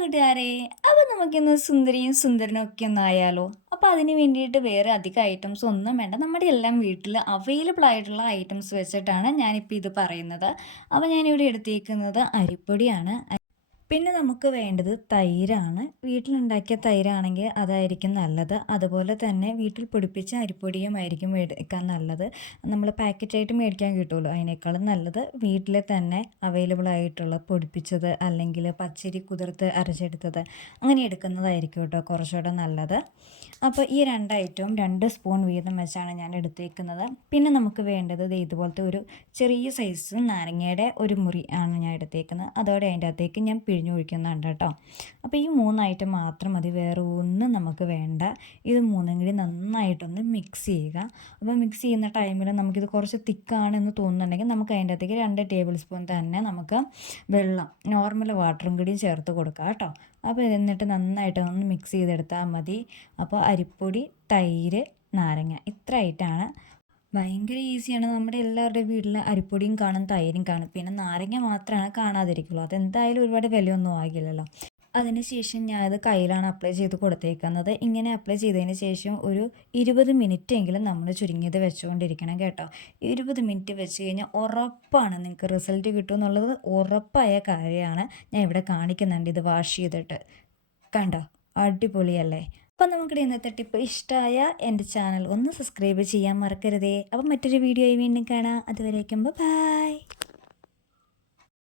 കൂട്ടുകാരെ, അപ്പോൾ നമുക്കിന്ന് സുന്ദരിയും സുന്ദരനും ഒക്കെ ഒന്നായാലോ? അപ്പോൾ അതിന് വേണ്ടിയിട്ട് വേറെ അധികം ഐറ്റംസ് ഒന്നും വേണ്ട. നമ്മുടെ എല്ലാം വീട്ടിൽ അവൈലബിൾ ആയിട്ടുള്ള ഐറ്റംസ് വെച്ചിട്ടാണ് ഞാനിപ്പോൾ ഇത് പറയുന്നത്. അപ്പോൾ ഞാനിവിടെ എടുത്തേക്കുന്നത് അരിപ്പൊടിയാണ്. പിന്നെ നമുക്ക് വേണ്ടത് തൈരാണ്. വീട്ടിലുണ്ടാക്കിയ തൈരാണെങ്കിൽ അതായിരിക്കും നല്ലത്. അതുപോലെ തന്നെ വീട്ടിൽ പൊടിപ്പിച്ച അരിപ്പൊടിയുമായിരിക്കും എടുക്കാൻ നല്ലത്. നമ്മൾ പാക്കറ്റായിട്ട് മേടിക്കാൻ കിട്ടുമല്ലോ, അതിനേക്കാളും നല്ലത് വീട്ടിൽ തന്നെ അവൈലബിൾ ആയിട്ടുള്ള പൊടിപ്പിച്ചത് അല്ലെങ്കിൽ പച്ചരി കുതിർത്ത് അരച്ചെടുത്തത് അങ്ങനെ എടുക്കുന്നതായിരിക്കും കേട്ടോ കുറച്ചുകൂടെ നല്ലത്. അപ്പോൾ ഈ രണ്ട് ഐറ്റവും 2 സ്പൂൺ വീതം വെച്ചാണ് ഞാൻ എടുത്തേക്കുന്നത്. പിന്നെ നമുക്ക് വേണ്ടത് ഇതുപോലത്തെ ഒരു ചെറിയ സൈസ് നാരങ്ങയുടെ ഒരു മുറി ആണ് ഞാൻ എടുത്തേക്കുന്നത്. അതോടെ അതിൻ്റെ അകത്തേക്ക് ഞാൻ പിഴിഞ്ഞൊഴിക്കുന്നുണ്ട് കേട്ടോ. അപ്പോൾ ഈ 3 ഐറ്റം മാത്രം മതി, വേറെ ഒന്നും നമുക്ക് വേണ്ട. ഇത് മൂന്നും കൂടി നന്നായിട്ടൊന്ന് മിക്സ് ചെയ്യുക. അപ്പോൾ മിക്സ് ചെയ്യുന്ന ടൈമിൽ നമുക്കിത് കുറച്ച് തിക്കാണെന്ന് തോന്നുന്നുണ്ടെങ്കിൽ നമുക്ക് അതിൻ്റെ അകത്തേക്ക് 2 ടേബിൾ സ്പൂൺ തന്നെ നമുക്ക് വെള്ളം, നോർമൽ വാട്ടറും കൂടി ചേർത്ത് കൊടുക്കുക കേട്ടോ. അപ്പോൾ എന്നിട്ട് നന്നായിട്ട് ഒന്ന് മിക്സ് ചെയ്തെടുത്താൽ മതി. അപ്പോൾ അരിപ്പൊടി, തൈര്, നാരങ്ങ ഇത്ര ആയിട്ടാണ്. ഭയങ്കര ഈസിയാണ്. നമ്മുടെ എല്ലാവരുടെയും വീട്ടിൽ അരിപ്പൊടിയും കാണും, തൈരും കാണും. പിന്നെ നാരങ്ങ മാത്രമാണ് കാണാതിരിക്കുള്ളൂ. അതെന്തായാലും ഒരുപാട് വിലയൊന്നും ആകില്ലല്ലോ. അതിനുശേഷം ഞാനത് കയ്യിലാണ് അപ്ലൈ ചെയ്ത് കൊടുത്തേക്കുന്നത്. ഇങ്ങനെ അപ്ലൈ ചെയ്തതിന് ശേഷം ഒരു 20 മിനിറ്റ് എങ്കിലും നമ്മൾ ചുരുങ്ങിയത് വെച്ചുകൊണ്ടിരിക്കണം കേട്ടോ. 20 മിനിറ്റ് വെച്ച് കഴിഞ്ഞാൽ ഉറപ്പാണ് നിങ്ങൾക്ക് റിസൾട്ട് കിട്ടും എന്നുള്ളത് ഉറപ്പായ കാര്യമാണ്. ഞാൻ ഇവിടെ കാണിക്കുന്നുണ്ട് ഇത് വാഷ് ചെയ്തിട്ട്. കണ്ടോ, അടിപൊളിയല്ലേ? അപ്പം നമുക്കിടെ ഇന്നത്തെ ടിപ്പ് ഇഷ്ടമായ എൻ്റെ ചാനൽ ഒന്ന് സബ്സ്ക്രൈബ് ചെയ്യാൻ മറക്കരുതേ. അപ്പം മറ്റൊരു വീഡിയോയിൽ വീണ്ടും കാണാം. അതുവരേക്കും ബൈ.